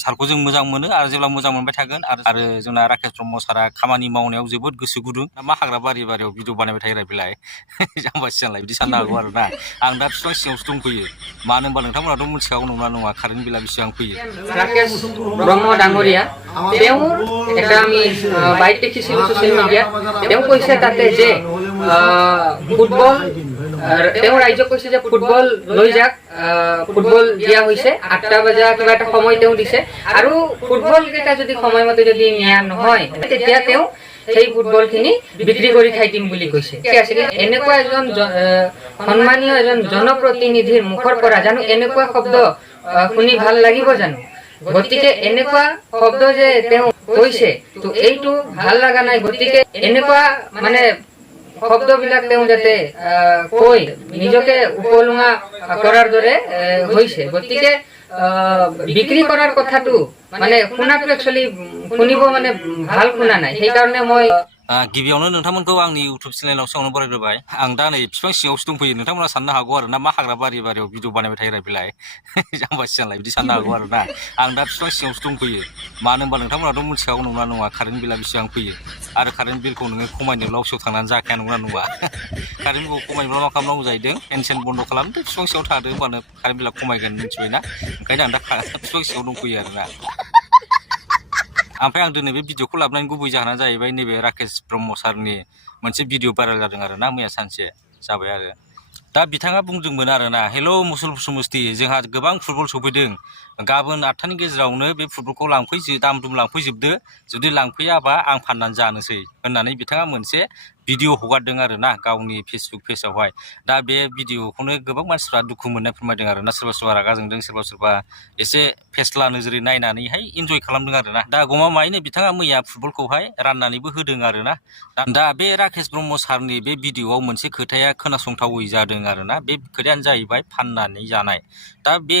सारखौ जों मोजां मोनो आरो जेब्ला मोजां मोनबाय थागोन आरो जोंना राकेश ब्रह्म सारा खामानि मावनायाव जोबोद गोसो गुदुं मा हाग्रा बारियाव भिडिअ बानायबाय थायो बेलाय जाम्बा सियानलाय बिदि साननो हागौ आरो ना आं दा बिफां सिङावसो दंफैयो मानो होनबा नोंथांमोनाथ' मिथिखागौ नंगौना नङा कारेन्ट बिला बेसेबां फैयो রাকেশ ব্ৰহ্ম ডাঙৰীয়া তেওঁৰ এটা আমি বাইট দেখিছিলোঁ ছ'চিয়েল মিডিয়াত তেওঁ কৈছে তাতে যে ফুটবল তেওঁ ৰাইজক কৈছে যে ফুটবল লৈ যাক ফুটবল দিয়া হৈছে 8টা বজা কিবা এটা সময় তেওঁ দিছে আৰু ফুটবল কেইটা যদি সময়মতে যদি নিয়া নহয় তেতিয়া তেওঁ সেই ফুটবলখিনি বিক্ৰী কৰি খাই দিম বুলি কৈছে এনেকুৱা এজন সন্মানীয় এজন জনপ্ৰতিনিধিৰ মুখৰ পৰা জানো এনেকুৱা শব্দ শুনি ভাল লাগিব জানো গতিকে এনেকুৱা শব্দ যে তেওঁ কৈছে তো এইটো ভাল লগা নাই গতিকে এনেকুৱা মানে শব্দবিলাক তেওঁ যাতে কৈ নিজকে উপলুঙা কৰাৰ দৰে হৈছে গতিকে বিক্ৰী কৰাৰ কথাটো মানে শুনাটো একচুৱেলি শুনিব মানে ভাল শুনা নাই সেইকাৰণে মই गिबियावनो नोंथांमोनखौ आंनि इउटुब चेनेलाव सोंनो बरायग्रोबाय आं दा नै बिफां सिङावसो दंफैयो नोंथांमोना साननो हागौ आरो ना मा हाग्रा बारियाव भिडिअ बानायबाय थायो बेलाय जाम्बा सियानलाय बिदि साननो हागौ आरो ना आं दा बिफां सिङावसो दंफैयो मानो होनबा नोंथांमोनाथ' मिथिखागौ नंगौना नङा कारेन्ट बिला बेसेबां फैयो आरो कारेन्ट बिलखौ नोङो खमायनोब्ला अफिसाव थांनानै जाखाया नंगौना नङा कारेन्ट बिलखौ खमायनोब्ला मा खालामनांगौ जाहैदों फेन बन्द' खालामदो बिफां सिङाव थादो होनबानो कारेन्ट बिला खमायगोन मिथिबायना ओंखायनो आं दा बिफां सिङाव दंफैयो आरोना ओमफ्राय आं दिनै बे भिडिअखौ लाबोनायनि गुबै जाहोना जाहैबाय नैबे राकेश ब्रह्म सारनि मोनसे भिडिअ भाइरेल जादों आरो ना मैया सानसे जाबाय आरो दा बिथाङा बुंदोंमोन आरो ना हेल' मुसुल समस्ति जोंहा गोबां फुटबल सफैदों गाबोन 8टानि गेजेरावनो बे फुटबलखौ दाम दुम लांफैजोबदो जुदि लांफैयाबा आं फाननानै जानोसै होननानै बिथाङा मोनसे भिडिअ हगारदों आरो ना गावनि फेसबुक पेजावहाय दा बे भिडिअखौनो गोबां मानसिफ्रा दुखु मोननाय फोरमायदों आरो ना सोरबा सोरबा रागा जोंदों सोरबा एसे फेस्ला नोजोरै नायनानैहाय इन्जय खालामदों आरो ना दा गमामायैनो बिथाङा मैया फुटबलखौहाय राननानैबो होदों आरो ना दा बे राकेश ब्रह्म सारनि बे भिडिअआव मोनसे खोथाया खोनासंथावै जादों आरो ना बे खोथायानो जाहैबाय फाननानै जानाय दा बे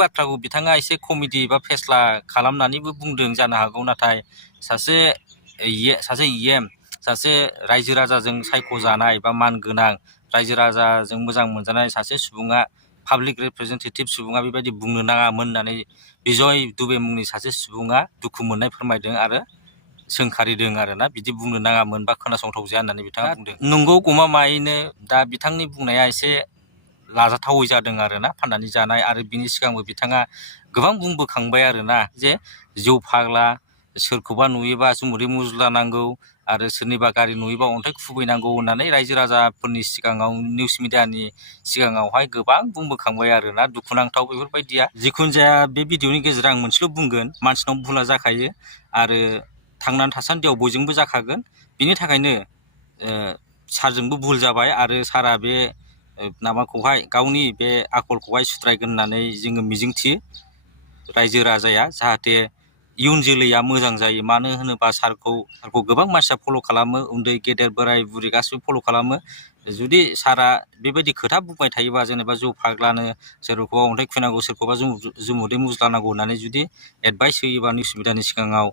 बाथ्राखौ बिथाङा एसे कमेडि बा फेस्ला खालामनानैबो बुंदों जानो हागौ नाथाय सासे रायजो राजाजों सायख'जानाय बा मानगोनां रायजो राजाजों मोजां मोनजानाय सासे सुबुङा पाब्लिक रिप्रेजेन्टेटिभ सुबुङा बेबायदि बुंनो नाङामोन होननानै बिजय दुबे मुंनि सासे सुबुङा दुखु मोननाय फोरमायदों आरो सोंखारिदों आरो ना बिदि बुंनो नाङामोन बा खोनासंथाव जाया होननानै बिथाङा बुंदों नंगौ गमामायैनो दा बिथांनि बुंनाया एसे लाजाथावै जादों आरो ना फाननानै जानाय आरो बिनि सिगांबो बिथाङा गोबां बुंबोखांबाय आरो ना जे जौ फाग्ला सोरखौबा नुयोबा जुमुदै मुज्लानांगौ आरो सोरनिबा गारि नुयोबा अन्थाइ खुबैनांगौ होननानै रायजो राजाफोरनि सिगाङाव निउस मिडियानि सिगाङावहाय गोबां बुंबोखांबाय आरो ना दुखुनांथाव बेफोरबायदिया जिखुनु जाया बे भिडिअनि गेजेराव आं मोनसेल' बुंगोन मानसिनाव भुला जाखायो आरो थांनानै थासान्दियाव बयजोंबो जाखागोन बिनि थाखायनो सारजोंबो भुल जाबाय आरो सारा बे माबाखौहाय गावनि बे आखलखौहाय सुद्रायगोन होननानै जोङो मिजिंथियो रायजो राजाया जाहाथे इयुन जोलैया मोजां जायो मानो होनोबा सारखौ गोबां मानसिया फल' खालामो उन्दै गेदेर बोराय बुरि गासिबो फल' खालामो जुदि सारा बेबायदि खोथा बुंबाय थायोबा जेनेबा जौ फाग्लानो सोरखौबा अन्थाइ खुबैनांगौ सोरखौबा जुमुदै मुज्लानांगौ होननानै जुदि एडभाइस होयोबा निउस मिडियानि सिगाङाव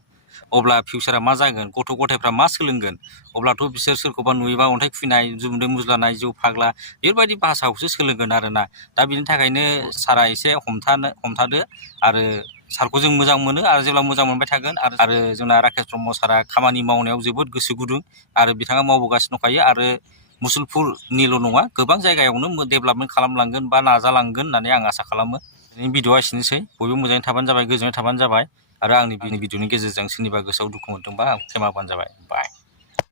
अब्ला फिउचारा मा जागोन गथ' गथायफ्रा मा सोलोंगोन अब्लाथ' बिसोर सोरखौबा नुयोबा अन्थाइ खुबैनाय जुमुदै मुज्लानाय जौ फाग्ला बेफोरबायदि भाषाखौसो सोलोंगोन आरोना दा बिनि थाखायनो सारा एसे हमथादो आरो सारखौ जों मोजां मोनो आरो जेब्ला मोजां मोनबाय थागोन आरो जोंना राकेश ब्रह्म सारा खामानि मावनायाव जोबोद गोसो गुदुं आरो बिथाङा मावबोगासिनो दंखायो आरो मुसलपुरनिल' नङा गोबां जायगायावनो डेभेलपमेन्ट खालामलांगोन बा नाजालांगोन होननानै आं आसा खालामो भिडिअआ एसेनोसै बयबो मोजाङै थाबानो जाबाय गोजोनै थाबानो जाबाय आरो आंनि भिडिअनि गेजेरजों सोरनिबा गोसोआव दुखु मोनदोंबा आं क्षमा होबानो जाबाय बाय